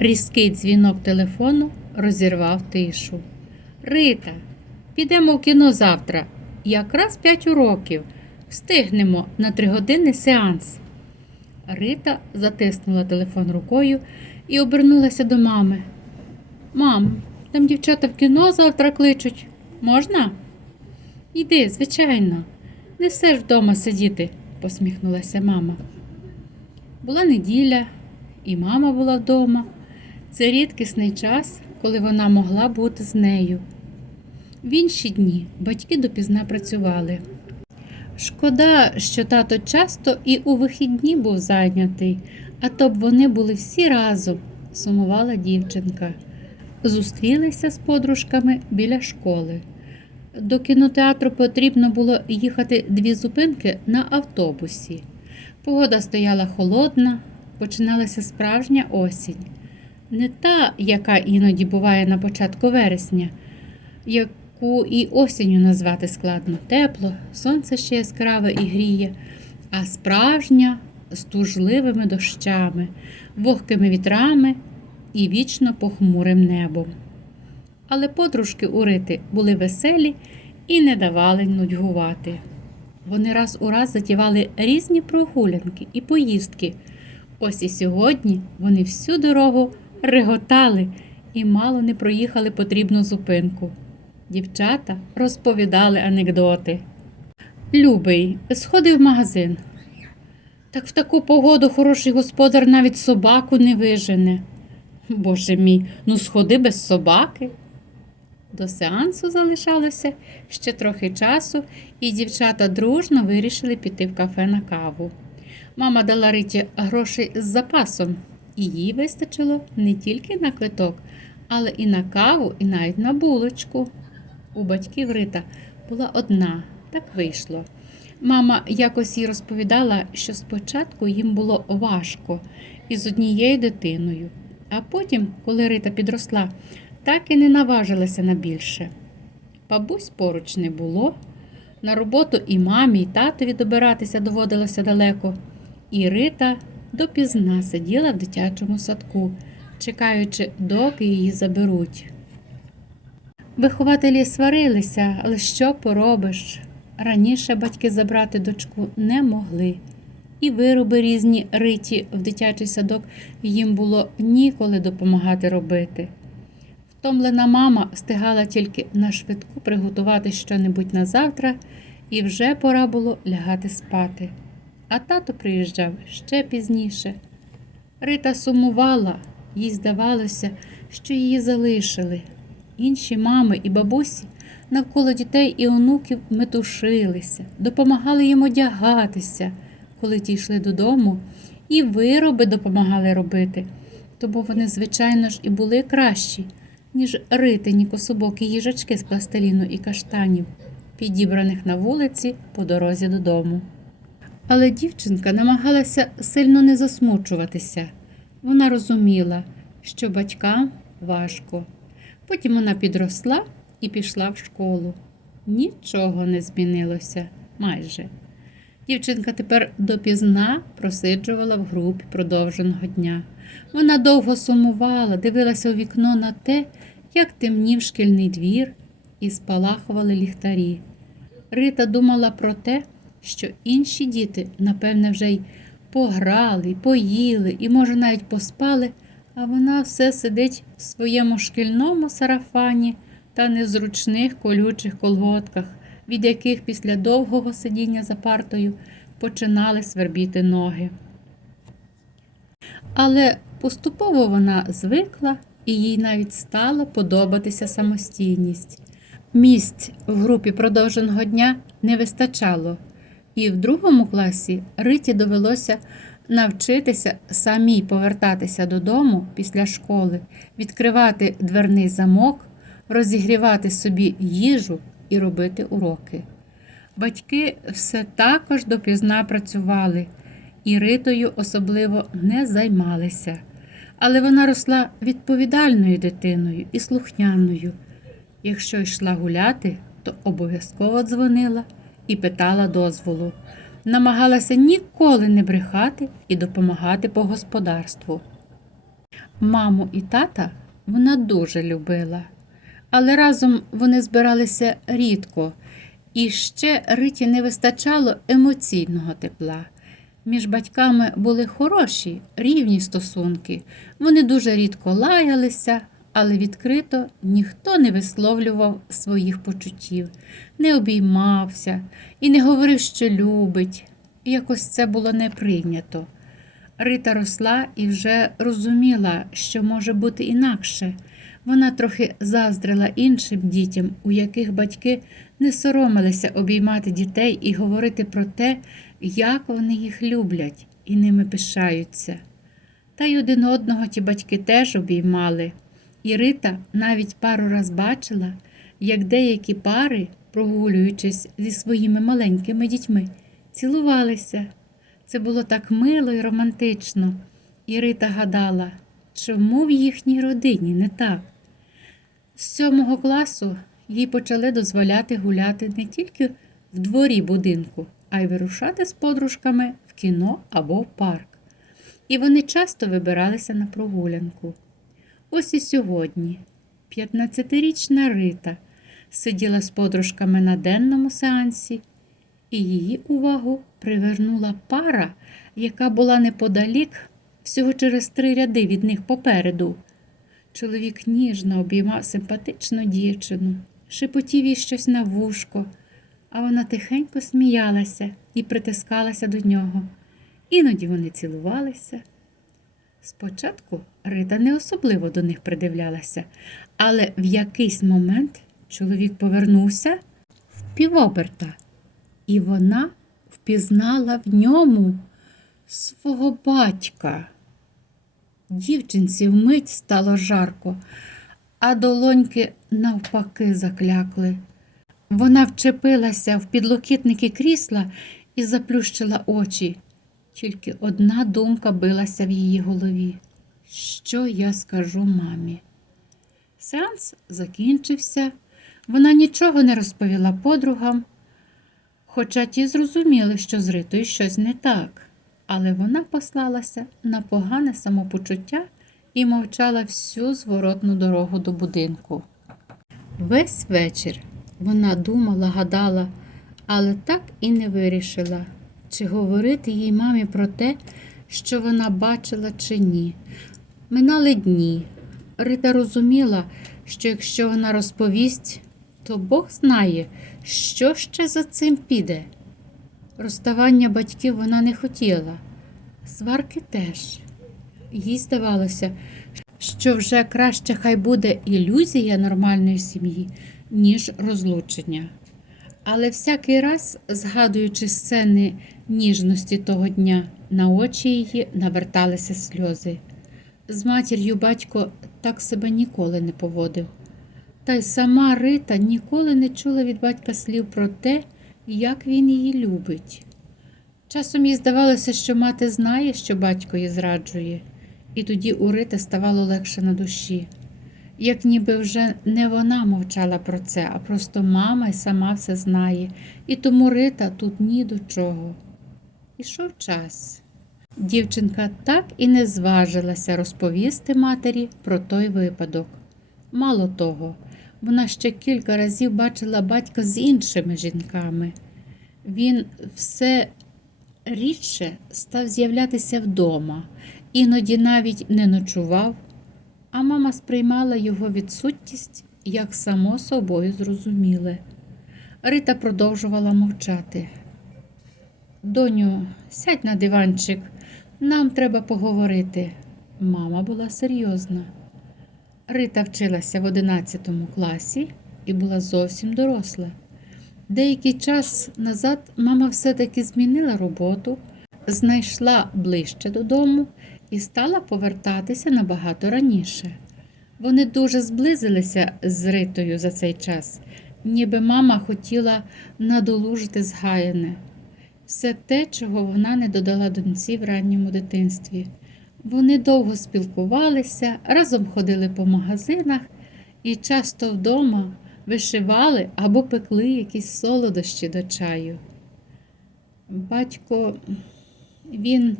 Різкий дзвінок телефону розірвав тишу. Рита, підемо в кіно завтра. Якраз п'ять уроків. Встигнемо на тригодинний сеанс. Рита затиснула телефон рукою і обернулася до мами. Мам, там дівчата в кіно завтра кличуть. Можна? Йди, звичайно. Не все ж вдома сидіти, посміхнулася мама. Була неділя, і мама була вдома. Це рідкісний час, коли вона могла бути з нею. В інші дні батьки допізна працювали. Шкода, що тато часто і у вихідні був зайнятий, а то б вони були всі разом, сумувала дівчинка. Зустрілися з подружками біля школи. До кінотеатру потрібно було їхати дві зупинки на автобусі. Погода стояла холодна, починалася справжня осінь. Не та, яка іноді буває на початку вересня, яку і осінню назвати складно тепло, сонце ще яскраве і гріє, а справжня з тужливими дощами, вогкими вітрами і вічно похмурим небом. Але подружки у Рити були веселі і не давали нудьгувати. Вони раз у раз затівали різні прогулянки і поїздки. Ось і сьогодні вони всю дорогу реготали і мало не проїхали потрібну зупинку. Дівчата розповідали анекдоти. Любий, сходи в магазин. Так в таку погоду хороший господар навіть собаку не вижене. Боже мій, ну сходи без собаки. До сеансу залишалося ще трохи часу, і дівчата дружно вирішили піти в кафе на каву. Мама дала Риті грошей з запасом, і їй вистачило не тільки на квиток, але і на каву, і навіть на булочку. У батьків Рита була одна, так вийшло. Мама якось їй розповідала, що спочатку їм було важко із однією дитиною, а потім, коли Рита підросла, так і не наважилася на більше. Бабусь поруч не було. На роботу і мамі, і татові добиратися доводилося далеко. І Рита допізна сиділа в дитячому садку, чекаючи, доки її заберуть. Вихователі сварилися, але що поробиш? Раніше батьки забрати дочку не могли, і вироби різні риті в дитячий садок їм було ніколи допомагати робити. Втомлена мама встигала тільки на швидку приготувати щонебудь на завтра, і вже пора було лягати спати. А тато приїжджав ще пізніше. Рита сумувала, їй здавалося, що її залишили. Інші мами і бабусі навколо дітей і онуків метушилися, допомагали їм одягатися, коли ті йшли додому, і вироби допомагали робити, тому вони, звичайно ж, і були кращі, ніж ритині кособокі їжачки з пластиліну і каштанів, підібраних на вулиці по дорозі додому. Але дівчинка намагалася сильно не засмучуватися. Вона розуміла, що батькам важко. Потім вона підросла і пішла в школу. Нічого не змінилося майже. Дівчинка тепер допізна просиджувала в групі продовженого дня. Вона довго сумувала, дивилася у вікно на те, як темнів шкільний двір і спалахували ліхтарі. Рита думала про те, що інші діти, напевне, вже й пограли, поїли і, може, навіть поспали, а вона все сидить в своєму шкільному сарафані та незручних колючих колготках, від яких після довгого сидіння за партою починали свербіти ноги. Але поступово вона звикла і їй навіть стала подобатися самостійність. Місць в групі продовженого дня не вистачало, і в другому класі Риті довелося навчитися самій повертатися додому після школи, відкривати дверний замок, розігрівати собі їжу і робити уроки. Батьки все також допізна працювали, і Ритою особливо не займалися. Але вона росла відповідальною дитиною і слухняною. Якщо йшла гуляти, то обов'язково дзвонила і питала дозволу. Намагалася ніколи не брехати і допомагати по господарству. Маму і тата вона дуже любила, але разом вони збиралися рідко, і ще Риті не вистачало емоційного тепла. Між батьками були хороші, рівні стосунки. Вони дуже рідко лаялися, але відкрито ніхто не висловлював своїх почуттів, не обіймався і не говорив, що любить. Якось це було не прийнято. Рита росла і вже розуміла, що може бути інакше. Вона трохи заздрила іншим дітям, у яких батьки не соромилися обіймати дітей і говорити про те, як вони їх люблять і ними пишаються. Та й один одного ті батьки теж обіймали. І Рита навіть пару раз бачила, як деякі пари, прогулюючись зі своїми маленькими дітьми, цілувалися. Це було так мило і романтично, і Рита гадала, чому в їхній родині не так. З сьомого класу їй почали дозволяти гуляти не тільки в дворі будинку, а й вирушати з подружками в кіно або в парк. І вони часто вибиралися на прогулянку. Ось і сьогодні 15-річна Рита сиділа з подружками на денному сеансі, і її увагу привернула пара, яка була неподалік, всього через три ряди від них попереду. Чоловік ніжно обіймав симпатичну дівчину, шепотів їй щось на вушко, а вона тихенько сміялася і притискалася до нього. Іноді вони цілувалися. Спочатку Рита не особливо до них придивлялася, але в якийсь момент чоловік повернувся в півоберта, і вона впізнала в ньому свого батька. Дівчинці вмить стало жарко, а долоньки навпаки заклякли. Вона вчепилася в підлокітники крісла і заплющила очі. Тільки одна думка билася в її голові. Що я скажу мамі? Сеанс закінчився. Вона нічого не розповіла подругам, хоча ті зрозуміли, що з Ритою щось не так, але вона послалася на погане самопочуття і мовчала всю зворотну дорогу до будинку. Весь вечір вона думала, гадала, але так і не вирішила, чи говорити їй мамі про те, що вона бачила чи ні. Минали дні. Рита розуміла, що якщо вона розповість, то Бог знає, що ще за цим піде. Розставання батьків вона не хотіла, сварки теж. Їй здавалося, що вже краще хай буде ілюзія нормальної сім'ї, ніж розлучення. Але всякий раз, згадуючи сцени ніжності того дня, на очі її наверталися сльози. З матір'ю батько так себе ніколи не поводив. Та й сама Рита ніколи не чула від батька слів про те, як він її любить. Часом їй здавалося, що мати знає, що батько її зраджує, і тоді у Рити ставало легше на душі. Як ніби вже не вона мовчала про це, а просто мама й сама все знає, і тому Рита тут ні до чого. Ішов час. Дівчинка так і не зважилася розповісти матері про той випадок. Мало того, вона ще кілька разів бачила батька з іншими жінками. Він все рідше став з'являтися вдома, іноді навіть не ночував, а мама сприймала його відсутність як само собою зрозуміле. Рита продовжувала мовчати. Доню, сядь на диванчик, нам треба поговорити. Мама була серйозна. Рита вчилася в 11 класі і була зовсім доросла. Деякий час назад мама все-таки змінила роботу, знайшла ближче додому і стала повертатися набагато раніше. Вони дуже зблизилися з Ритою за цей час, ніби мама хотіла надолужити згаяне. Все те, чого вона не додала доньці в ранньому дитинстві. Вони довго спілкувалися, разом ходили по магазинах і часто вдома вишивали або пекли якісь солодощі до чаю. Батько, він,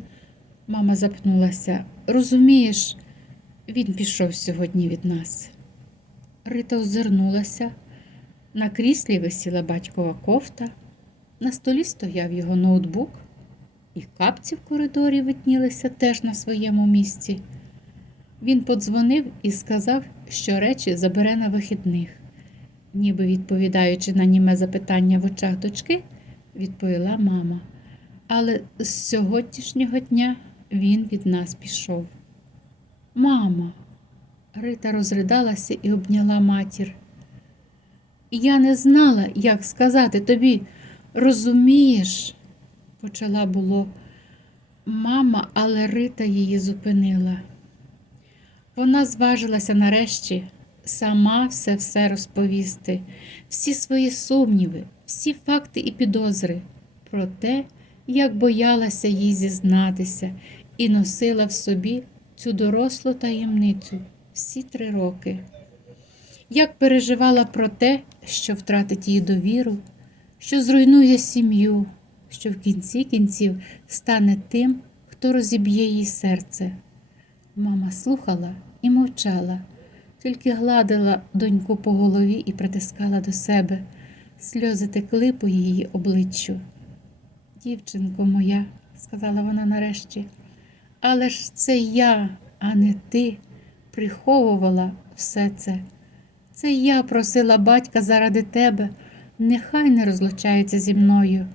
мама запнулася, розумієш, він пішов сьогодні від нас. Рита озирнулася. На кріслі висіла батькова кофта, на столі стояв його ноутбук, і капці в коридорі виднілися теж на своєму місці. Він подзвонив і сказав, що речі забере на вихідних. Ніби відповідаючи на німе запитання в очах дочки, відповіла мама. Але з сьогоднішнього дня він від нас пішов. Мама, Рита розридалася і обняла матір. Я не знала, як сказати тобі, розумієш, почала було мама, але Рита її зупинила. Вона зважилася нарешті сама все все розповісти, всі свої сумніви, всі факти і підозри про те, як боялася їй зізнатися і носила в собі цю дорослу таємницю всі три роки. Як переживала про те, що втратить її довіру, що зруйнує сім'ю, що в кінці кінців стане тим, хто розіб'є їй серце. Мама слухала і мовчала, тільки гладила доньку по голові і притискала до себе. Сльози текли по її обличчю. Дівчинко моя, сказала вона нарешті, але ж це я, а не ти, приховувала все це. Це я просила батька заради тебе, нехай не розлучається зі мною,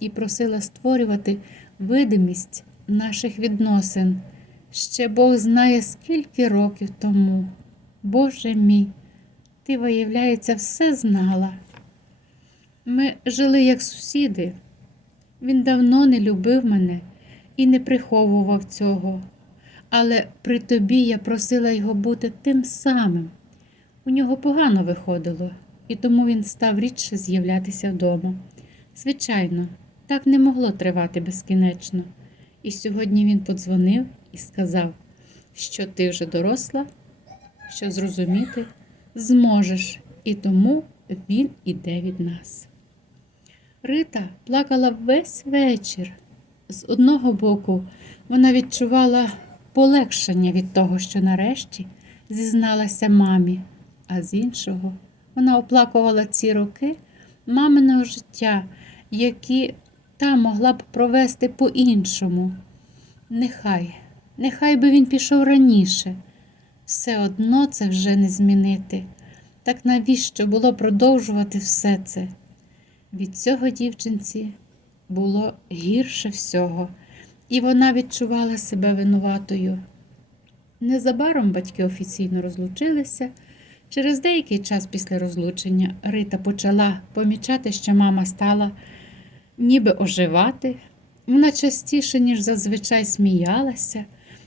і просила створювати видимість наших відносин. Ще Бог знає, скільки років тому. Боже мій, ти, виявляється, все знала. Ми жили як сусіди. Він давно не любив мене і не приховував цього. Але при тобі я просила його бути тим самим. У нього погано виходило, і тому він став рідше з'являтися вдома. Звичайно, так не могло тривати безкінечно. І сьогодні він подзвонив і сказав, що ти вже доросла, що зрозуміти зможеш, і тому він іде від нас. Рита плакала весь вечір. З одного боку, вона відчувала полегшення від того, що нарешті зізналася мамі, а з іншого вона оплакувала ці роки маминого життя, які та могла б провести по-іншому. Нехай, нехай би він пішов раніше. Все одно це вже не змінити. Так навіщо було продовжувати все це? Від цього дівчинці було гірше всього, і вона відчувала себе винуватою. Незабаром батьки офіційно розлучилися. Через деякий час після розлучення Рита почала помічати, що мама стала ніби оживати. Вона частіше, ніж зазвичай сміялася,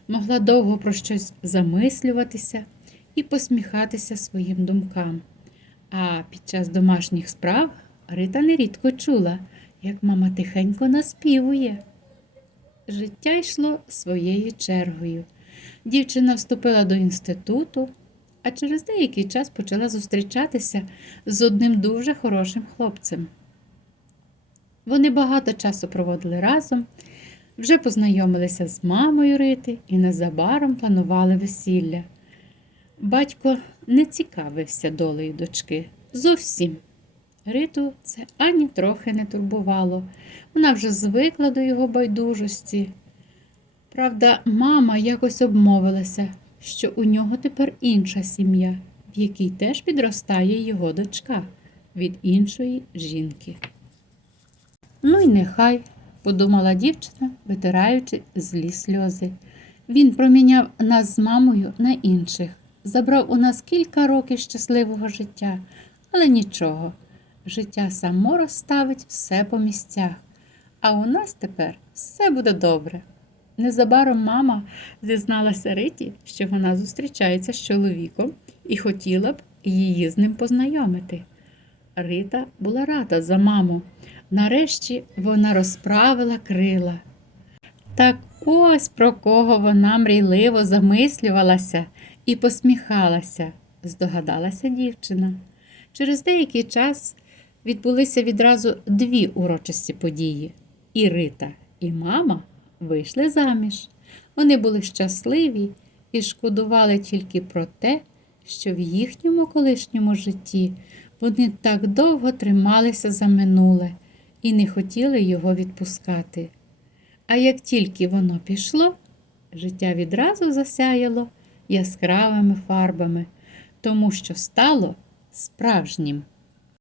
могла довго про щось замислюватися і посміхатися своїм думкам. А під час домашніх справ Рита нерідко чула, як мама тихенько наспівує. Життя йшло своєю чергою. Дівчина вступила до інституту, а через деякий час почала зустрічатися з одним дуже хорошим хлопцем. Вони багато часу проводили разом, вже познайомилися з мамою Рити і незабаром планували весілля. Батько не цікавився долею дочки. Зовсім. Риту це ані трохи не турбувало. Вона вже звикла до його байдужості. Правда, мама якось обмовилася, що у нього тепер інша сім'я, в якій теж підростає його дочка від іншої жінки. Ну й нехай, подумала дівчина, витираючи злі сльози. Він проміняв нас з мамою на інших, забрав у нас кілька років щасливого життя, але нічого. Життя само розставить все по місцях, а у нас тепер все буде добре. Незабаром мама зізналася Риті, що вона зустрічається з чоловіком і хотіла б її з ним познайомити. Рита була рада за маму. Нарешті вона розправила крила. Так ось про кого вона мрійливо замислювалася і посміхалася, здогадалася дівчина. Через деякий час відбулися відразу дві урочисті події. І Рита, і мама вийшли заміж. Вони були щасливі і шкодували тільки про те, що в їхньому колишньому житті вони так довго трималися за минуле і не хотіли його відпускати. А як тільки воно пішло, життя відразу засяяло яскравими фарбами, тому що стало справжнім.